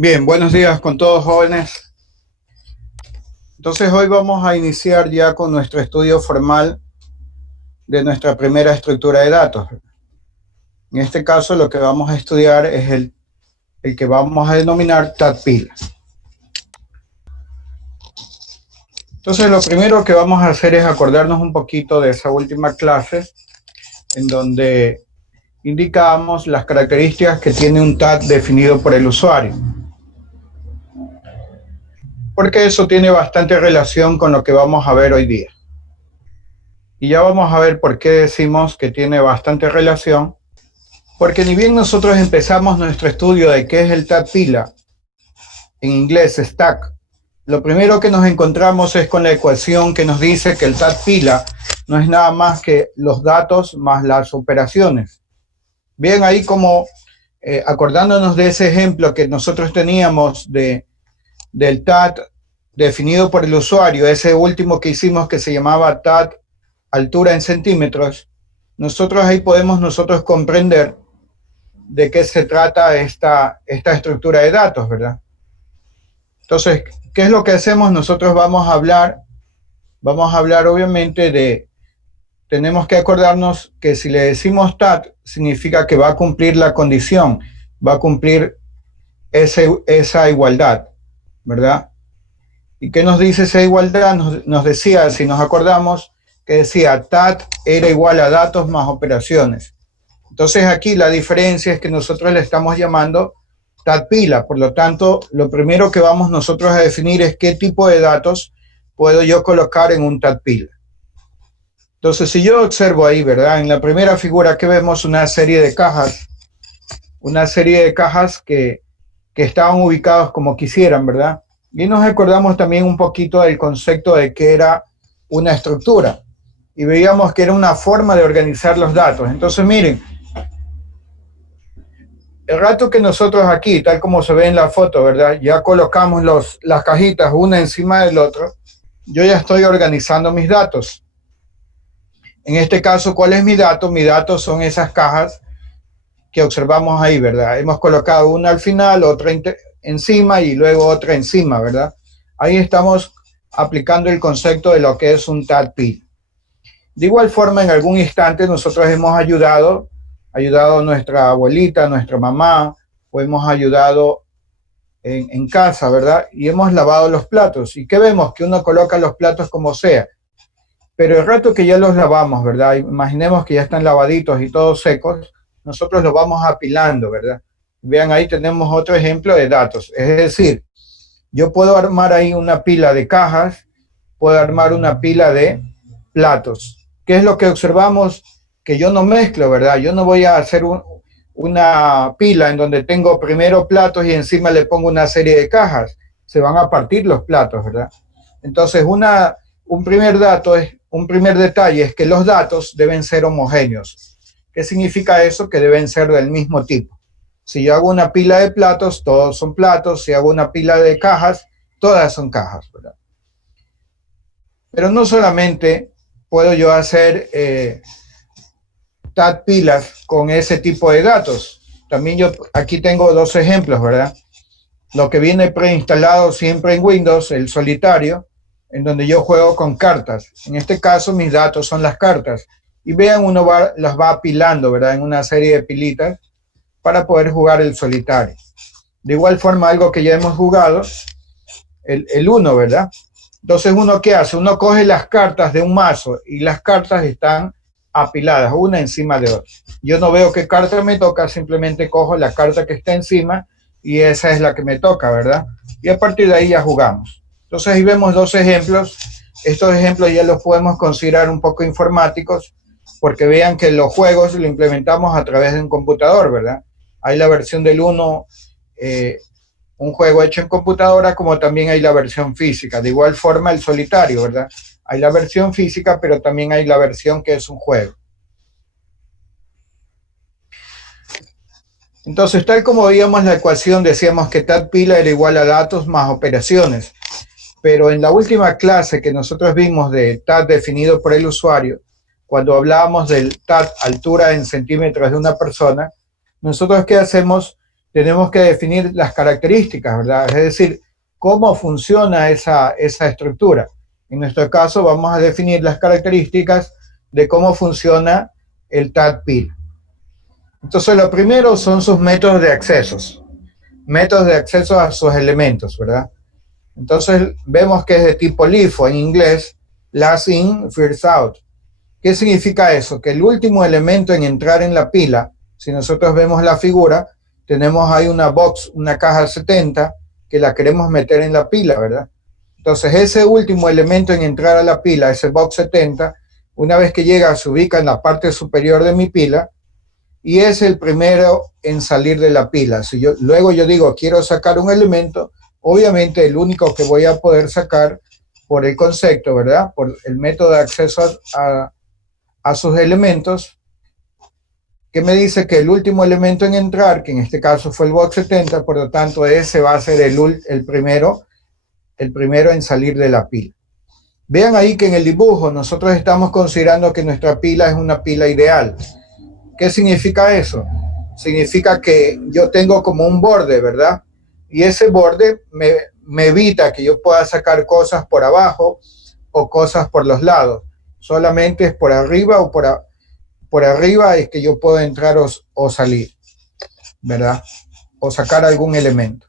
Bien, buenos días con todos jóvenes. Entonces hoy vamos a iniciar ya con nuestro estudio formal de nuestra primera estructura de datos. En este caso lo que vamos a estudiar es el que vamos a denominar tadpila. Entonces lo primero que vamos a hacer es acordarnos un poquito de esa última clase en donde indicamos las características que tiene un tag definido por el usuario. Porque eso tiene bastante relación con lo que vamos a ver hoy día. Y ya vamos a ver por qué decimos que tiene bastante relación, porque ni bien nosotros empezamos nuestro estudio de qué es el tadpila, en inglés stack, lo primero que nos encontramos es con la ecuación que nos dice que el tadpila no es nada más que los datos más las operaciones. Bien, ahí como acordándonos de ese ejemplo que nosotros teníamos del TAT definido por el usuario, ese último que hicimos que se llamaba TAT altura en centímetros, nosotros ahí podemos comprender de qué se trata esta estructura de datos, ¿verdad? Entonces, ¿qué es lo que hacemos? Nosotros vamos a hablar obviamente tenemos que acordarnos que si le decimos TAT, significa que va a cumplir la condición, va a cumplir esa igualdad, ¿verdad? ¿Y qué nos dice esa igualdad? Nos decía, si nos acordamos, que decía TAT era igual a datos más operaciones. Entonces aquí la diferencia es que nosotros le estamos llamando tadpila, por lo tanto, lo primero que vamos nosotros a definir es qué tipo de datos puedo yo colocar en un tadpila. Entonces, si yo observo ahí, ¿verdad? En la primera figura que vemos una serie de cajas que estaban ubicados como quisieran, ¿verdad? Y nos acordamos también un poquito del concepto de que era una estructura. Y veíamos que era una forma de organizar los datos. Entonces, miren, el rato que nosotros aquí, tal como se ve en la foto, ¿verdad? Ya colocamos las cajitas una encima del otro. Yo ya estoy organizando mis datos. En este caso, ¿cuál es mi dato? Mi dato son esas cajas que observamos ahí, ¿verdad? Hemos colocado una al final, otra encima y luego otra encima, ¿verdad? Ahí estamos aplicando el concepto de lo que es un tadpila. De igual forma, en algún instante nosotros hemos ayudado a nuestra abuelita, a nuestra mamá, o hemos ayudado en casa, ¿verdad? Y hemos lavado los platos. ¿Y qué vemos? Que uno coloca los platos como sea. Pero el rato que ya los lavamos, ¿verdad? Imaginemos que ya están lavaditos y todos secos, nosotros los vamos apilando, ¿verdad? Vean, ahí tenemos otro ejemplo de datos. Es decir, yo puedo armar ahí una pila de cajas, puedo armar una pila de platos. ¿Qué es lo que observamos? Que yo no mezclo, ¿verdad? Yo no voy a hacer una pila en donde tengo primero platos y encima le pongo una serie de cajas. Se van a partir los platos, ¿verdad? Entonces, un primer detalle es que los datos deben ser homogéneos. ¿Qué significa eso? Que deben ser del mismo tipo. Si yo hago una pila de platos, todos son platos. Si hago una pila de cajas, todas son cajas, ¿verdad? Pero no solamente puedo yo hacer tadpilas con ese tipo de datos. También yo aquí tengo dos ejemplos, ¿verdad? Lo que viene preinstalado siempre en Windows, el solitario, en donde yo juego con cartas. En este caso, mis datos son las cartas. Y vean, uno las va apilando, ¿verdad? En una serie de pilitas para poder jugar el solitario. De igual forma, algo que ya hemos jugado, el uno, ¿verdad? Entonces, ¿uno qué hace? Uno coge las cartas de un mazo y las cartas están apiladas, una encima de otra. Yo no veo qué carta me toca, simplemente cojo la carta que está encima y esa es la que me toca, ¿verdad? Y a partir de ahí ya jugamos. Entonces ahí vemos dos ejemplos. Estos ejemplos ya los podemos considerar un poco informáticos porque vean que los juegos lo implementamos a través de un computador, ¿verdad? Hay la versión del 1, un juego hecho en computadora, como también hay la versión física. De igual forma el solitario, ¿verdad? Hay la versión física, pero también hay la versión que es un juego. Entonces, tal como veíamos la ecuación, decíamos que tadpila era igual a datos más operaciones. Pero en la última clase que nosotros vimos de TAT definido por el usuario, cuando hablábamos del TAT altura en centímetros de una persona, nosotros ¿qué hacemos? tenemos que definir las características, ¿verdad? Es decir, cómo funciona esa estructura. En nuestro caso vamos a definir las características de cómo funciona el tadpil. Entonces lo primero son sus métodos de accesos a sus elementos, ¿verdad? Entonces vemos que es de tipo LIFO en inglés, last in, first out. ¿Qué significa eso? Que el último elemento en entrar en la pila, si nosotros vemos la figura, tenemos ahí una box, una caja 70, que la queremos meter en la pila, ¿verdad? Entonces ese último elemento en entrar a la pila, ese box 70, una vez que llega se ubica en la parte superior de mi pila y es el primero en salir de la pila. Si luego yo digo quiero sacar un elemento, obviamente el único que voy a poder sacar por el concepto, ¿verdad? Por el método de acceso a sus elementos, que me dice que el último elemento en entrar, que en este caso fue el box 70, por lo tanto ese va a ser el primero en salir de la pila. Vean ahí que en el dibujo nosotros estamos considerando que nuestra pila es una pila ideal. ¿Qué significa eso? Significa que yo tengo como un borde, ¿verdad? Y ese borde me evita que yo pueda sacar cosas por abajo o cosas por los lados. Solamente es por arriba o por arriba es que yo puedo entrar o salir, ¿verdad? O sacar algún elemento.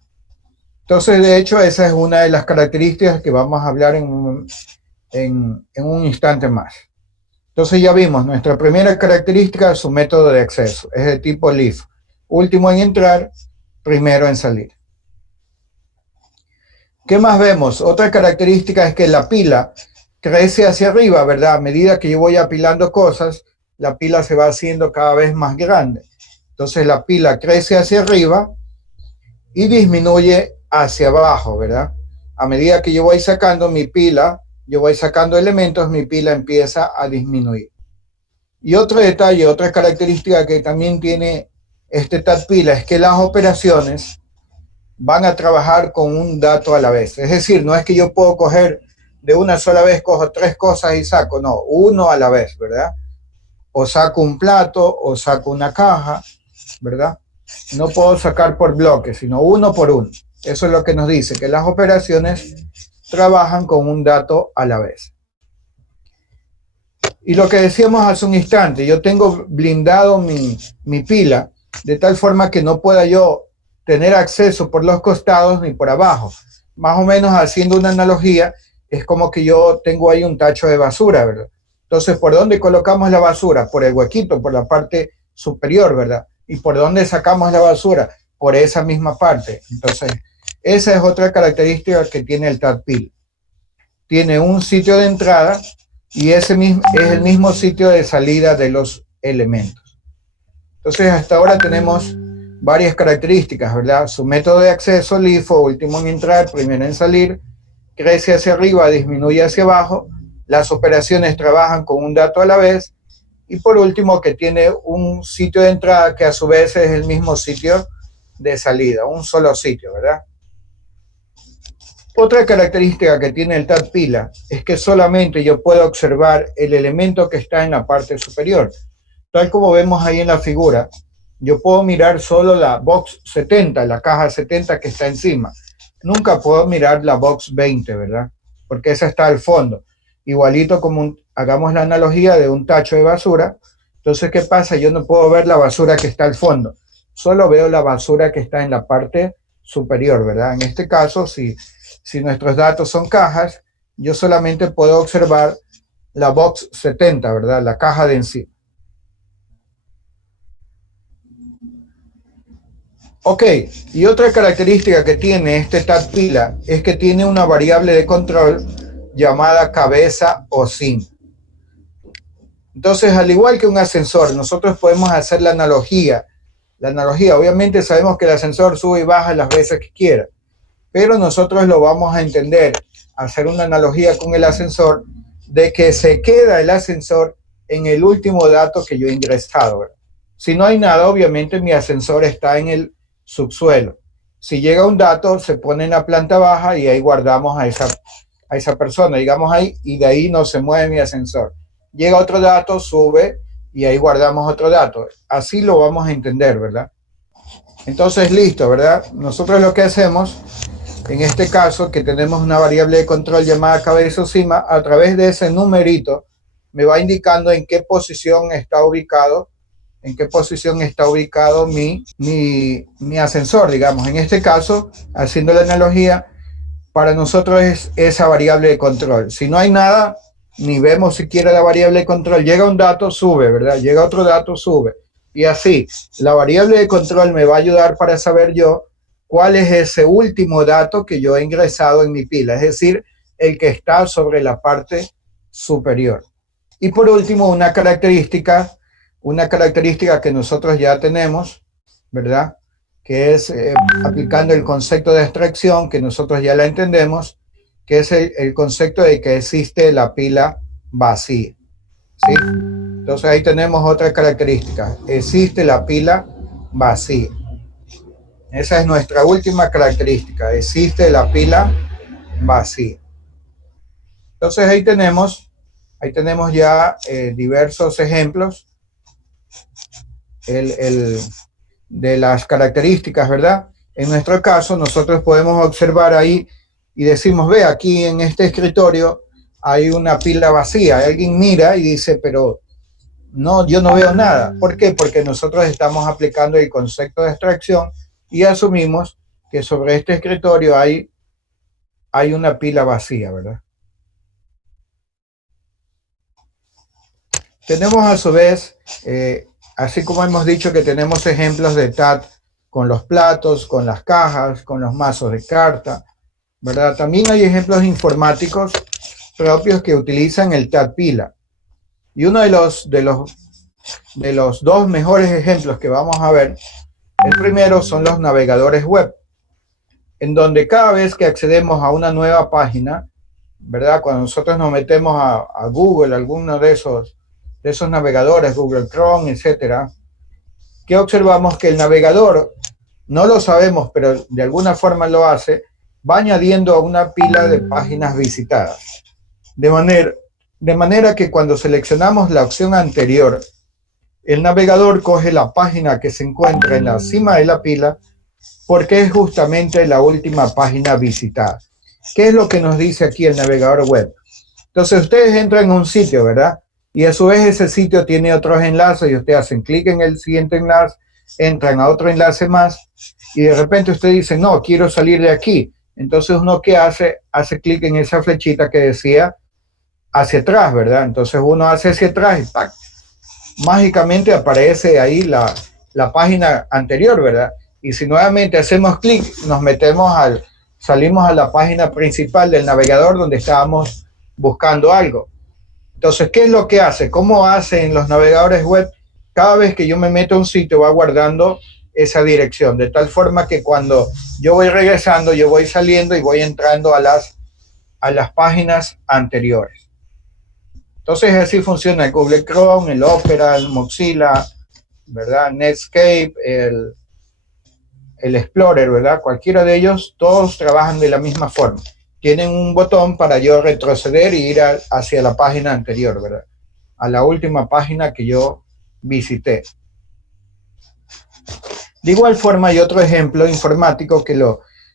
Entonces, de hecho, esa es una de las características que vamos a hablar en un instante más. Entonces ya vimos, nuestra primera característica es su método de acceso, es de tipo LIFO. Último en entrar, primero en salir. ¿Qué más vemos? Otra característica es que la pila crece hacia arriba, ¿verdad? A medida que yo voy apilando cosas, la pila se va haciendo cada vez más grande. Entonces la pila crece hacia arriba y disminuye hacia abajo, ¿verdad? A medida que yo voy sacando mi pila, yo voy sacando elementos, mi pila empieza a disminuir. Y otro detalle, otra característica que también tiene este tadpila es que las operaciones van a trabajar con un dato a la vez. Es decir, no es que yo puedo coger de una sola vez, cojo 3 cosas y saco, no, uno a la vez, ¿verdad? O saco un plato, o saco una caja, ¿verdad? No puedo sacar por bloques, sino uno por uno. Eso es lo que nos dice, que las operaciones trabajan con un dato a la vez. Y lo que decíamos hace un instante, yo tengo blindado mi pila de tal forma que no pueda yo tener acceso por los costados ni por abajo. Más o menos haciendo una analogía, es como que yo tengo ahí un tacho de basura, ¿verdad? Entonces, ¿por dónde colocamos la basura? Por el huequito, por la parte superior, ¿verdad? ¿Y por dónde sacamos la basura? Por esa misma parte. Entonces, esa es otra característica que tiene el tadpil. Tiene un sitio de entrada y ese mismo es el mismo sitio de salida de los elementos. Entonces, hasta ahora tenemos varias características, ¿verdad? Su método de acceso, LIFO, último en entrar, primero en salir, crece hacia arriba, disminuye hacia abajo, las operaciones trabajan con un dato a la vez, y por último que tiene un sitio de entrada que a su vez es el mismo sitio de salida, un solo sitio, ¿verdad? Otra característica que tiene el tadpila es que solamente yo puedo observar el elemento que está en la parte superior. Tal como vemos ahí en la figura, yo puedo mirar solo la box 70, la caja 70 que está encima. Nunca puedo mirar la box 20, ¿verdad? Porque esa está al fondo. Igualito como hagamos la analogía de un tacho de basura. Entonces, ¿qué pasa? Yo no puedo ver la basura que está al fondo. Solo veo la basura que está en la parte superior, ¿verdad? En este caso, si nuestros datos son cajas, yo solamente puedo observar la box 70, ¿verdad? La caja de encima. Ok, y otra característica que tiene este tadpila es que tiene una variable de control llamada cabeza o SIM. Entonces, al igual que un ascensor, nosotros podemos hacer la analogía. La analogía, obviamente sabemos que el ascensor sube y baja las veces que quiera, pero nosotros lo vamos a entender, hacer una analogía con el ascensor, de que se queda el ascensor en el último dato que yo he ingresado, ¿verdad? Si no hay nada, obviamente mi ascensor está en el subsuelo. Si llega un dato, se pone en la planta baja y ahí guardamos a esa persona, digamos ahí, y de ahí no se mueve mi ascensor. Llega otro dato, sube y ahí guardamos otro dato. Así lo vamos a entender, ¿verdad? Entonces, listo, ¿verdad? Nosotros lo que hacemos, en este caso, que tenemos una variable de control llamada cabeza o cima, a través de ese numerito, me va indicando en qué posición está ubicado, mi ascensor, digamos. En este caso, haciendo la analogía, para nosotros es esa variable de control. Si no hay nada, ni vemos siquiera la variable de control, llega un dato, sube, ¿verdad? Llega otro dato, sube. Y así, la variable de control me va a ayudar para saber yo cuál es ese último dato que yo he ingresado en mi pila, es decir, el que está sobre la parte superior. Y por último, una característica que nosotros ya tenemos, ¿verdad? Que es aplicando el concepto de abstracción, que nosotros ya la entendemos, que es el concepto de que existe la pila vacía, ¿sí? Entonces ahí tenemos otra característica, existe la pila vacía. Esa es nuestra última característica, existe la pila vacía. Entonces ahí tenemos ya diversos ejemplos de las características, ¿verdad? En nuestro caso, nosotros podemos observar ahí y decimos, ve, aquí en este escritorio hay una pila vacía. Alguien mira y dice, pero no, yo no veo nada. ¿Por qué? Porque nosotros estamos aplicando el concepto de abstracción y asumimos que sobre este escritorio hay una pila vacía, ¿verdad? Tenemos a su vez, así como hemos dicho que tenemos ejemplos de TAT con los platos, con las cajas, con los mazos de carta, ¿verdad? También hay ejemplos informáticos propios que utilizan el TAT pila. Y uno de los dos mejores ejemplos que vamos a ver, el primero son los navegadores web, en donde cada vez que accedemos a una nueva página, ¿verdad? Cuando nosotros nos metemos a Google, alguno de esos navegadores, Google Chrome, etcétera, que observamos que el navegador, no lo sabemos, pero de alguna forma lo hace, va añadiendo a una pila de páginas visitadas. De manera que cuando seleccionamos la opción anterior, el navegador coge la página que se encuentra en la cima de la pila porque es justamente la última página visitada. ¿Qué es lo que nos dice aquí el navegador web? Entonces ustedes entran en un sitio, ¿verdad? Y a su vez ese sitio tiene otros enlaces y ustedes hacen clic en el siguiente enlace, entran a otro enlace más y de repente usted dice, no, quiero salir de aquí. Entonces uno ¿qué hace? Hace clic en esa flechita que decía hacia atrás, ¿verdad? Entonces uno hace hacia atrás y ¡pac! Mágicamente aparece ahí la página anterior, ¿verdad? Y si nuevamente hacemos clic, salimos a la página principal del navegador donde estábamos buscando algo. Entonces, ¿qué es lo que hace? ¿Cómo hace en los navegadores web? Cada vez que yo me meto a un sitio va guardando esa dirección, de tal forma que cuando yo voy regresando, yo voy saliendo y voy entrando a las páginas anteriores. Entonces así funciona el Google Chrome, el Opera, el Mozilla, ¿verdad? Netscape, el Explorer, ¿verdad? Cualquiera de ellos, todos trabajan de la misma forma. Tienen un botón para yo retroceder y ir hacia la página anterior, ¿verdad? A la última página que yo visité. De igual forma hay otro ejemplo informático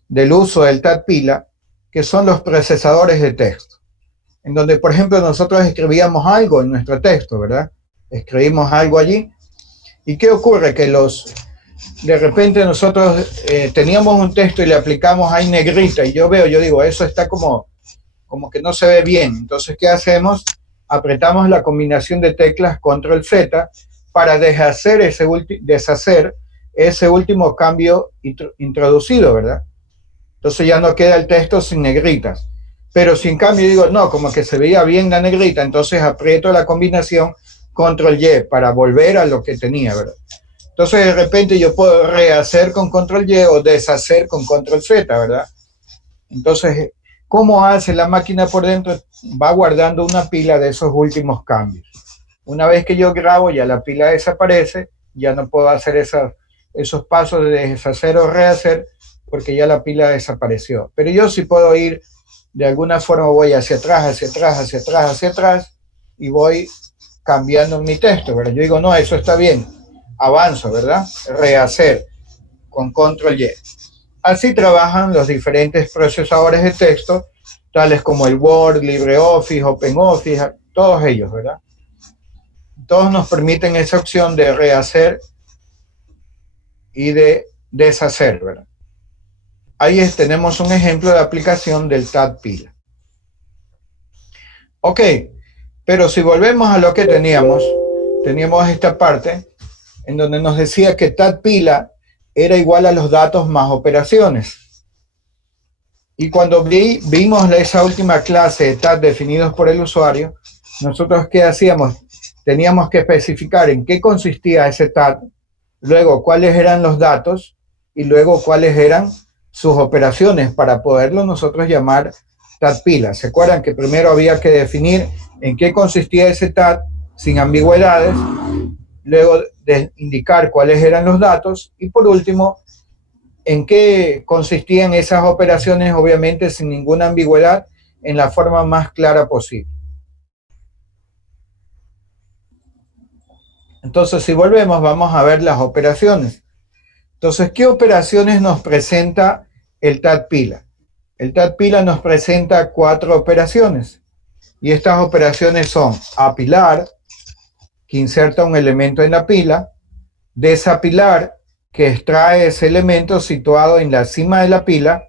del uso del TAT pila, que son los procesadores de texto. En donde, por ejemplo, nosotros escribíamos algo en nuestro texto, ¿verdad? Escribimos algo allí. ¿Y qué ocurre? Que de repente nosotros teníamos un texto y le aplicamos ahí negrita y yo digo, eso está como que no se ve bien. Entonces, ¿qué hacemos? Apretamos la combinación de teclas Control Z para deshacer ese último cambio introducido, ¿verdad? Entonces ya no queda el texto sin negritas. Pero si en cambio digo, no, como que se veía bien la negrita, entonces aprieto la combinación Control Y para volver a lo que tenía, ¿verdad? Entonces de repente yo puedo rehacer con Control Y o deshacer con Control Z, ¿verdad? Entonces, ¿cómo hace la máquina por dentro? Va guardando una pila de esos últimos cambios. Una vez que yo grabo, ya la pila desaparece, ya no puedo hacer esos pasos de deshacer o rehacer, porque ya la pila desapareció. Pero yo sí puedo ir, de alguna forma voy hacia atrás, hacia atrás, hacia atrás, hacia atrás, y voy cambiando mi texto, ¿verdad? Yo digo, no, eso está bien, avanzo, ¿verdad? Rehacer. con control Y. Así trabajan los diferentes procesadores de texto, tales como el Word, LibreOffice, OpenOffice, todos ellos, ¿verdad? Todos nos permiten esa opción de rehacer y de deshacer, ¿verdad? Ahí tenemos un ejemplo de aplicación del TAT pila. Ok, pero si volvemos a lo que teníamos esta parte en donde nos decía que TAT pila era igual a los datos más operaciones. Y cuando vimos esa última clase de TAT definidos por el usuario, nosotros ¿qué hacíamos? Teníamos que especificar en qué consistía ese TAT, luego cuáles eran los datos y luego cuáles eran sus operaciones para poderlo nosotros llamar TAT pila. ¿Se acuerdan que primero había que definir en qué consistía ese TAT sin ambigüedades, luego de indicar cuáles eran los datos y por último en qué consistían esas operaciones, obviamente sin ninguna ambigüedad, en la forma más clara posible? Entonces, si volvemos, vamos a ver las operaciones. Entonces, ¿qué operaciones nos presenta el TAT pila? El TAT pila nos presenta 4 operaciones. Y estas operaciones son apilar, que inserta un elemento en la pila, desapilar, que extrae ese elemento situado en la cima de la pila,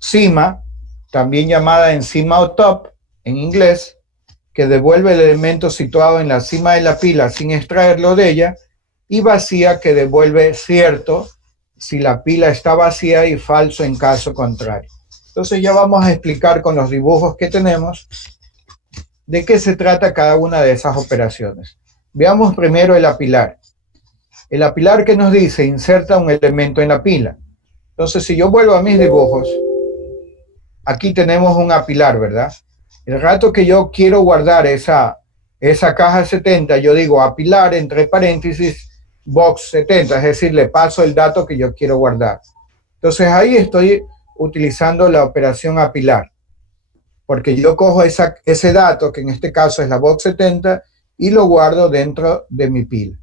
cima, también llamada encima o top en inglés, que devuelve el elemento situado en la cima de la pila sin extraerlo de ella, y vacía, que devuelve cierto si la pila está vacía y falso en caso contrario. Entonces ya vamos a explicar con los dibujos que tenemos de qué se trata cada una de esas operaciones. Veamos primero el apilar. El apilar, que nos dice, inserta un elemento en la pila. Entonces, si yo vuelvo a mis dibujos, aquí tenemos un apilar, ¿verdad? El rato que yo quiero guardar esa caja 70, yo digo apilar entre paréntesis box 70, es decir, le paso el dato que yo quiero guardar. Entonces ahí estoy utilizando la operación apilar, porque yo cojo ese dato, que en este caso es la box 70, y lo guardo dentro de mi pila.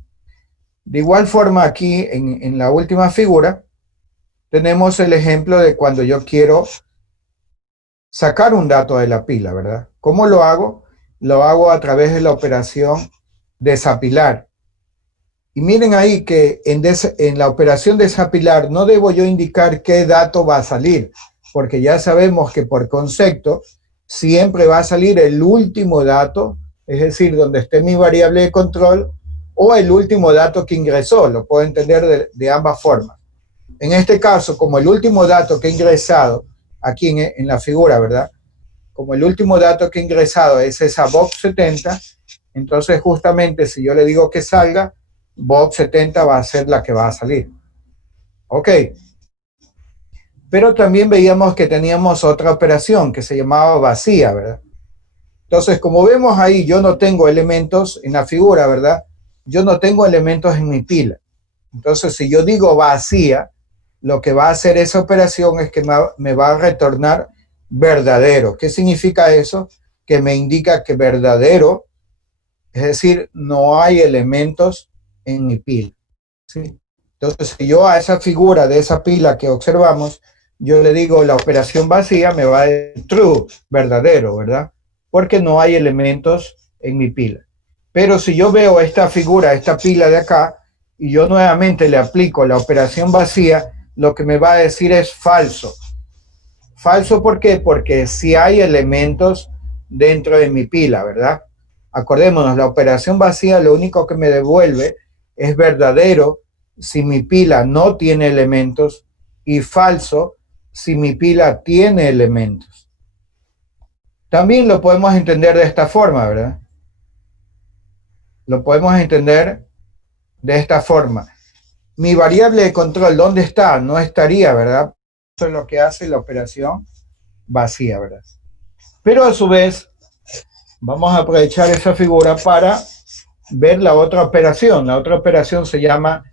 De igual forma, aquí en la última figura tenemos el ejemplo de cuando yo quiero sacar un dato de la pila, ¿verdad? ¿Cómo lo hago? Lo hago a través de la operación desapilar. Y miren ahí que en la operación desapilar no debo yo indicar qué dato va a salir, porque ya sabemos que por concepto siempre va a salir el último dato, es decir, donde esté mi variable de control, o el último dato que ingresó. Lo puedo entender de ambas formas. En este caso, como el último dato que he ingresado, aquí en la figura, ¿verdad? Como el último dato que he ingresado es esa box 70, entonces justamente si yo le digo que salga, box 70 va a ser la que va a salir. Ok. Pero también veíamos que teníamos otra operación que se llamaba vacía, ¿verdad? Entonces, como vemos ahí, yo no tengo elementos en la figura, ¿verdad? Yo no tengo elementos en mi pila. Entonces, si yo digo vacía, lo que va a hacer esa operación es que me va a retornar verdadero. ¿Qué significa eso? Que me indica que verdadero, es decir, no hay elementos en mi pila, ¿sí? Entonces, si yo a esa figura de esa pila que observamos, yo le digo la operación vacía, me va a decir true, verdadero, ¿verdad? Porque no hay elementos en mi pila. Pero si yo veo esta figura, esta pila de acá, y yo nuevamente le aplico la operación vacía, lo que me va a decir es falso. ¿Falso por qué? Porque si hay elementos dentro de mi pila, ¿verdad? Acordémonos, la operación vacía lo único que me devuelve es verdadero si mi pila no tiene elementos y falso si mi pila tiene elementos. También lo podemos entender de esta forma, ¿verdad? Lo podemos entender de esta forma. Mi variable de control, ¿dónde está? No estaría, ¿verdad? Eso es lo que hace la operación vacía, ¿verdad? Pero a su vez, vamos a aprovechar esa figura para ver la otra operación. La otra operación se llama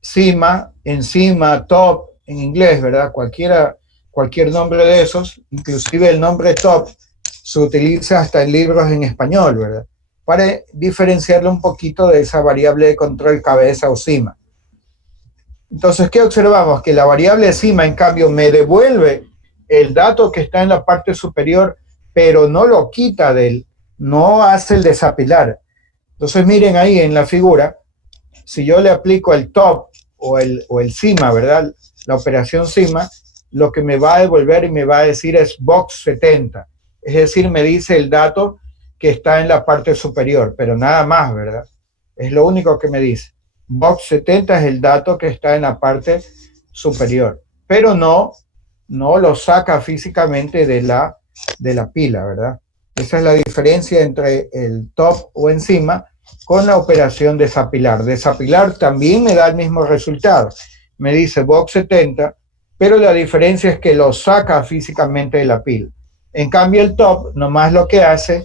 cima, encima, top, en inglés, ¿verdad? Cualquier nombre de esos, inclusive el nombre top, se utiliza hasta en libros en español, ¿verdad? Para diferenciarlo un poquito de esa variable de control cabeza o cima. Entonces, ¿qué observamos? Que la variable cima, en cambio, me devuelve el dato que está en la parte superior, pero no lo quita no hace el desapilar. Entonces, miren ahí en la figura, si yo le aplico el top o el cima, ¿verdad? La operación cima, lo que me va a devolver y me va a decir es box 70. Es decir, me dice el dato que está en la parte superior, pero nada más, ¿verdad? Es lo único que me dice. Box 70 es el dato que está en la parte superior, pero no lo saca físicamente de la pila, ¿verdad? Esa es la diferencia entre el top o encima con la operación desapilar. Desapilar también me da el mismo resultado. Me dice box 70, pero la diferencia es que lo saca físicamente de la pila. En cambio el top, nomás lo que hace,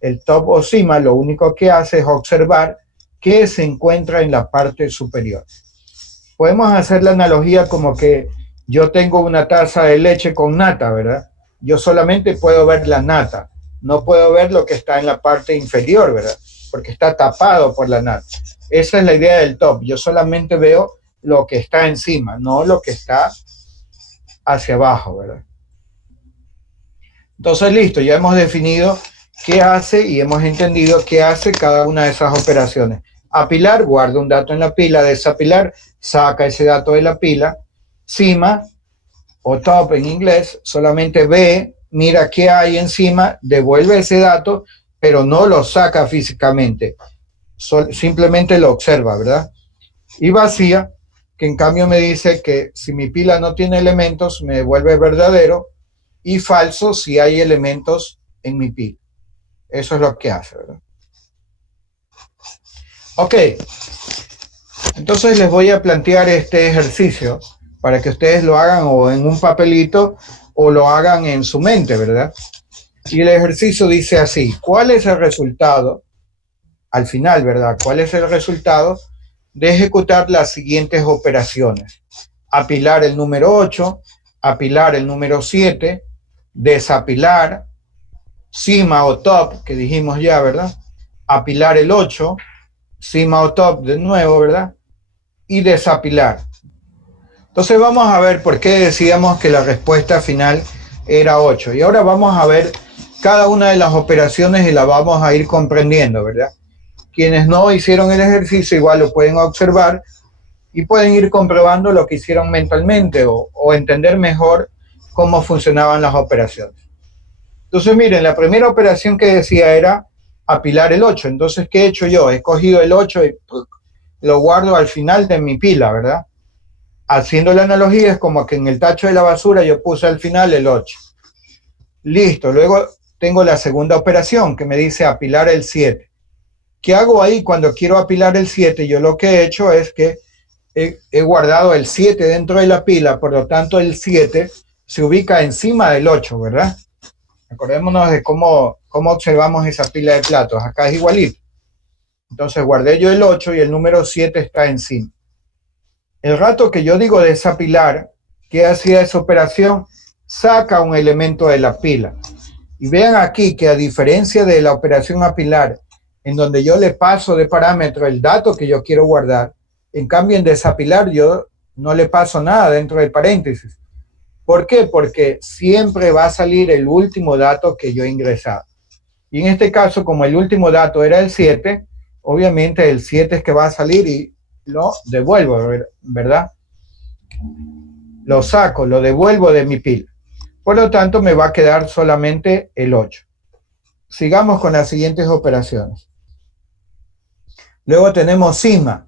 el top o cima, lo único que hace es observar que se encuentra en la parte superior. Podemos hacer la analogía como que yo tengo una taza de leche con nata, ¿verdad? Yo solamente puedo ver la nata, no puedo ver lo que está en la parte inferior, ¿verdad? Porque está tapado por la nata. Esa es la idea del top. Yo solamente veo lo que está encima, no lo que está hacia abajo, ¿verdad? Entonces, listo, ya hemos definido qué hace y hemos entendido qué hace cada una de esas operaciones. Apilar, guarda un dato en la pila. Desapilar, saca ese dato de la pila. Cima, o top en inglés, solamente ve, mira qué hay encima, devuelve ese dato, pero no lo saca físicamente. Simplemente lo observa, ¿verdad? Y vacía, que en cambio me dice que si mi pila no tiene elementos, me devuelve verdadero, y falso si hay elementos en mi pila. Eso es lo que hace, ¿verdad? Ok, entonces les voy a plantear este ejercicio para que ustedes lo hagan o en un papelito o lo hagan en su mente, ¿verdad? Y el ejercicio dice así: ¿cuál es el resultado? Al final, ¿verdad? ¿Cuál es el resultado de ejecutar las siguientes operaciones? Apilar el número 8, apilar el número 7, desapilar, cima o top, que dijimos ya, ¿verdad? Apilar el 8, cima o top de nuevo, ¿verdad? Y desapilar. Entonces vamos a ver por qué decíamos que la respuesta final era 8. Y ahora vamos a ver cada una de las operaciones y la vamos a ir comprendiendo, ¿verdad? Quienes no hicieron el ejercicio igual lo pueden observar y pueden ir comprobando lo que hicieron mentalmente o entender mejor cómo funcionaban las operaciones. Entonces miren, la primera operación que decía era apilar el 8. Entonces, ¿qué he hecho yo? He cogido el 8 y lo guardo al final de mi pila, ¿verdad? Haciendo la analogía, es como que en el tacho de la basura yo puse al final el 8. Listo, luego tengo la segunda operación que me dice apilar el 7. ¿Qué hago ahí cuando quiero apilar el 7? Yo lo que he hecho es que he guardado el 7 dentro de la pila, por lo tanto el 7 se ubica encima del 8, ¿verdad? Acordémonos de cómo observamos esa pila de platos. Acá es igualito. Entonces guardé yo el 8 y el número 7 está encima. El rato que yo digo desapilar, ¿qué hacía esa operación? Saca un elemento de la pila. Y vean aquí que a diferencia de la operación apilar, en donde yo le paso de parámetro el dato que yo quiero guardar, en cambio en desapilar yo no le paso nada dentro del paréntesis. ¿Por qué? Porque siempre va a salir el último dato que yo he ingresado. Y en este caso, como el último dato era el 7, obviamente el 7 es que va a salir y lo devuelvo, ¿verdad? Lo saco, lo devuelvo de mi pila. Por lo tanto, me va a quedar solamente el 8. Sigamos con las siguientes operaciones. Luego tenemos cima.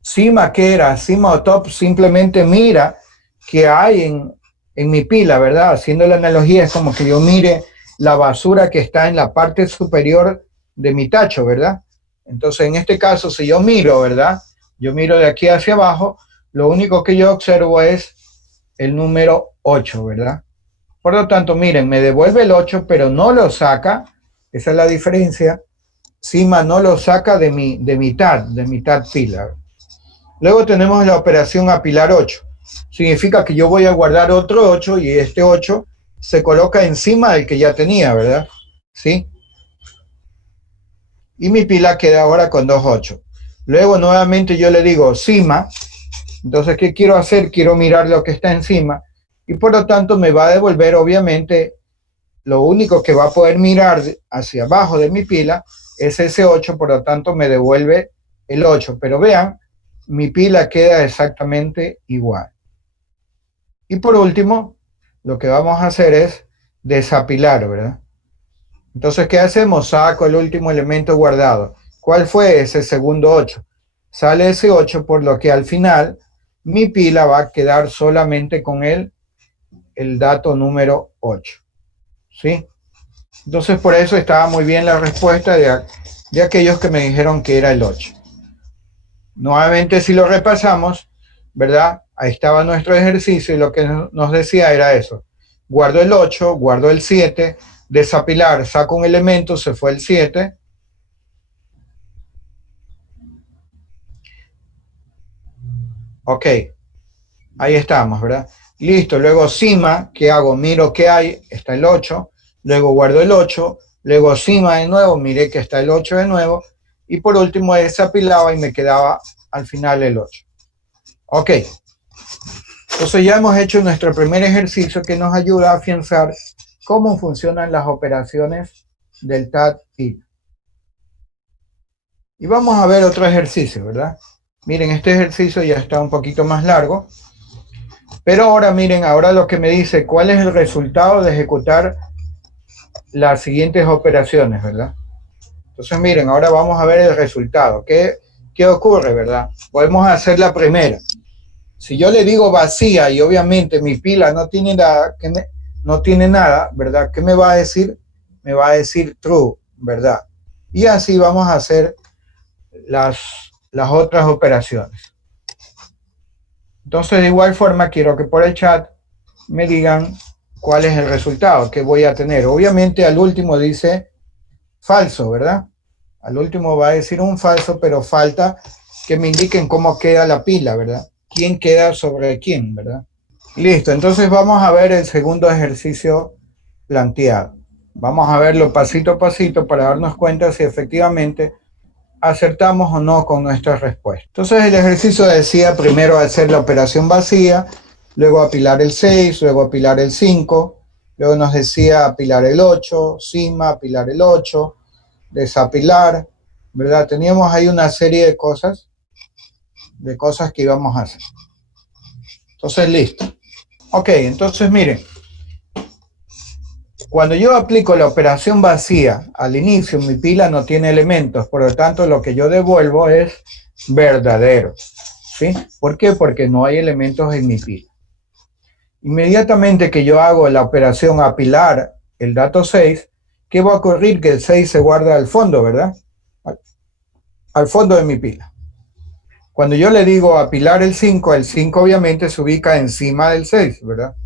Cima, ¿qué era? Cima o top simplemente mira qué hay en mi pila, ¿verdad? Haciendo la analogía, es como que yo mire la basura que está en la parte superior de mi tacho, ¿verdad? Entonces, en este caso, si yo miro, ¿verdad? Yo miro de aquí hacia abajo, lo único que yo observo es el número 8, ¿verdad? Por lo tanto, miren, me devuelve el 8, pero no lo saca, esa es la diferencia, cima no lo saca de mitad pila. Luego tenemos la operación apilar 8. Significa que yo voy a guardar otro 8 y este 8 se coloca encima del que ya tenía, ¿verdad? ¿Sí? Y mi pila queda ahora con 2 8. Luego nuevamente yo le digo cima, Entonces, ¿qué quiero hacer? Quiero mirar lo que está encima y por lo tanto me va a devolver, obviamente, lo único que va a poder mirar hacia abajo de mi pila es ese 8, por lo tanto me devuelve el 8. Pero vean, mi pila queda exactamente igual. Y por último, lo que vamos a hacer es desapilar, ¿verdad? Entonces, ¿qué hacemos? Saco el último elemento guardado. ¿Cuál fue ese segundo 8? Sale ese 8, por lo que al final mi pila va a quedar solamente con el dato número 8. ¿Sí? Entonces, por eso estaba muy bien la respuesta de aquellos que me dijeron que era el 8. Nuevamente, si lo repasamos, ¿verdad? Ahí estaba nuestro ejercicio y lo que nos decía era eso. Guardo el 8, guardo el 7, desapilar, saco un elemento, se fue el 7. Ok, ahí estamos, ¿verdad? Listo, luego cima, ¿qué hago? Miro qué hay, está el 8, luego guardo el 8, luego cima de nuevo, miré que está el 8 de nuevo, y por último desapilaba y me quedaba al final el 8. Ok, entonces ya hemos hecho nuestro primer ejercicio que nos ayuda a afianzar cómo funcionan las operaciones del TAT-PIL. Y vamos a ver otro ejercicio, ¿verdad? Miren, este ejercicio ya está un poquito más largo, pero ahora miren, ahora lo que me dice, ¿cuál es el resultado de ejecutar las siguientes operaciones, ¿verdad? Entonces miren, ahora vamos a ver el resultado. ¿Qué ocurre, verdad? Podemos hacer la primera. Si yo le digo vacía y obviamente mi pila no tiene nada, no tiene nada, ¿verdad? ¿Qué me va a decir? Me va a decir true, ¿verdad? Y así vamos a hacer las otras operaciones. Entonces, de igual forma, quiero que por el chat me digan cuál es el resultado que voy a tener. Obviamente, al último dice falso, ¿verdad? Al último va a decir un falso, pero falta que me indiquen cómo queda la pila, ¿verdad? ¿Quién queda sobre quién, verdad? Listo, entonces vamos a ver el segundo ejercicio planteado. Vamos a verlo pasito a pasito para darnos cuenta si efectivamente acertamos o no con nuestra respuesta. Entonces el ejercicio decía primero hacer la operación vacía, luego apilar el 6, luego apilar el 5, luego nos decía apilar el 8, cima, apilar el 8, desapilar, ¿verdad? Teníamos ahí una serie de cosas que íbamos a hacer. Entonces, listo. Ok, entonces miren, cuando yo aplico la operación vacía al inicio, mi pila no tiene elementos, por lo tanto lo que yo devuelvo es verdadero. ¿Sí? ¿Por qué? Porque no hay elementos en mi pila. Inmediatamente que yo hago la operación apilar el dato 6, ¿qué va a ocurrir? Que el 6 se guarda al fondo, ¿verdad? Al fondo de mi pila. Cuando yo le digo apilar el 5 obviamente se ubica encima del 6, ¿verdad?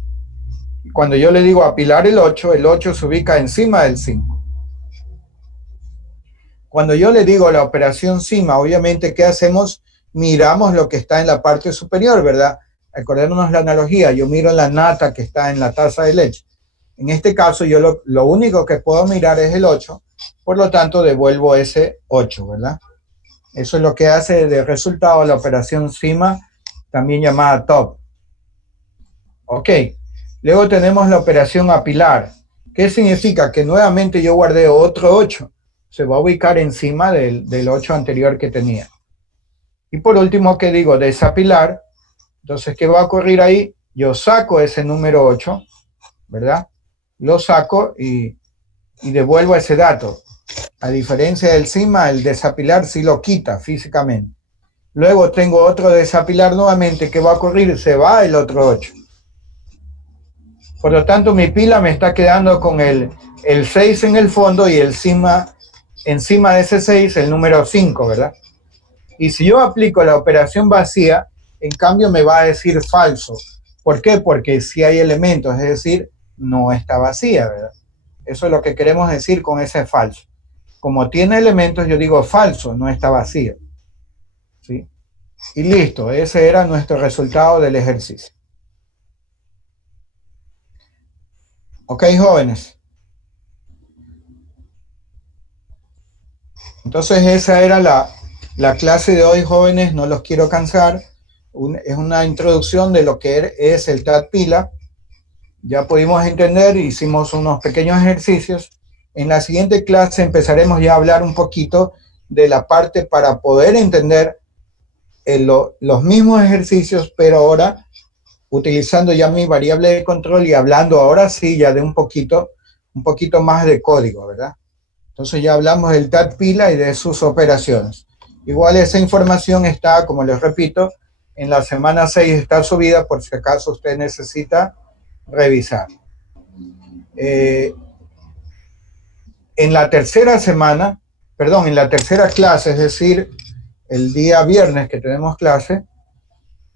Cuando yo le digo apilar el 8 se ubica encima del 5. Cuando yo le digo la operación cima, obviamente, ¿qué hacemos? Miramos lo que está en la parte superior, ¿verdad? Acordémonos la analogía, yo miro la nata que está en la taza de leche. En este caso, yo lo único que puedo mirar es el 8, por lo tanto, devuelvo ese 8, ¿verdad? Eso es lo que hace de resultado la operación cima, también llamada top. Ok. Luego tenemos la operación apilar. ¿Qué significa? Que nuevamente yo guardé otro 8. Se va a ubicar encima del 8 anterior que tenía. Y por último, ¿qué digo? Desapilar. Entonces, ¿qué va a ocurrir ahí? Yo saco ese número 8, ¿verdad? Lo saco y devuelvo ese dato. A diferencia del cima, el desapilar sí lo quita físicamente. Luego tengo otro desapilar nuevamente. ¿Qué va a ocurrir? Se va el otro 8. Por lo tanto, mi pila me está quedando con el 6 en el fondo y encima de ese 6 el número 5, ¿verdad? Y si yo aplico la operación vacía, en cambio me va a decir falso. ¿Por qué? Porque si hay elementos, es decir, no está vacía, ¿verdad? Eso es lo que queremos decir con ese falso. Como tiene elementos, yo digo falso, no está vacío. ¿Sí? Y listo, ese era nuestro resultado del ejercicio. Ok, jóvenes. Entonces esa era la clase de hoy, jóvenes, no los quiero cansar. Es una introducción de lo que es el TAT pila. Ya pudimos entender, hicimos unos pequeños ejercicios. En la siguiente clase empezaremos ya a hablar un poquito de la parte para poder entender los mismos ejercicios, pero ahora utilizando ya mi variable de control y hablando ahora sí ya de un poquito más de código, ¿verdad? Entonces ya hablamos del TAT pila y de sus operaciones. Igual esa información está, como les repito, en la semana 6 está subida por si acaso usted necesita revisar. En la tercera semana, perdón, en la tercera clase, es decir, el día viernes que tenemos clase,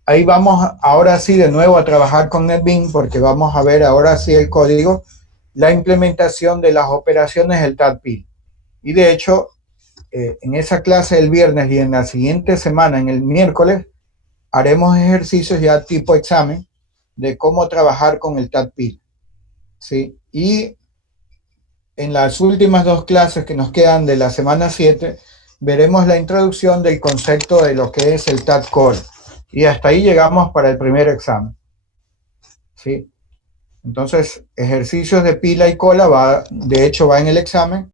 ahí vamos ahora sí de nuevo a trabajar con NetBeans porque vamos a ver ahora sí el código, la implementación de las operaciones del TAT-PIL. Y de hecho, en esa clase del viernes y en la siguiente semana, en el miércoles, haremos ejercicios ya tipo examen de cómo trabajar con el TAT-PIL. ¿Sí? Y en las últimas dos clases que nos quedan de la semana 7, veremos la introducción del concepto de lo que es el TAT Core. Y hasta ahí llegamos para el primer examen. ¿Sí? Entonces, ejercicios de pila y cola, de hecho va en el examen,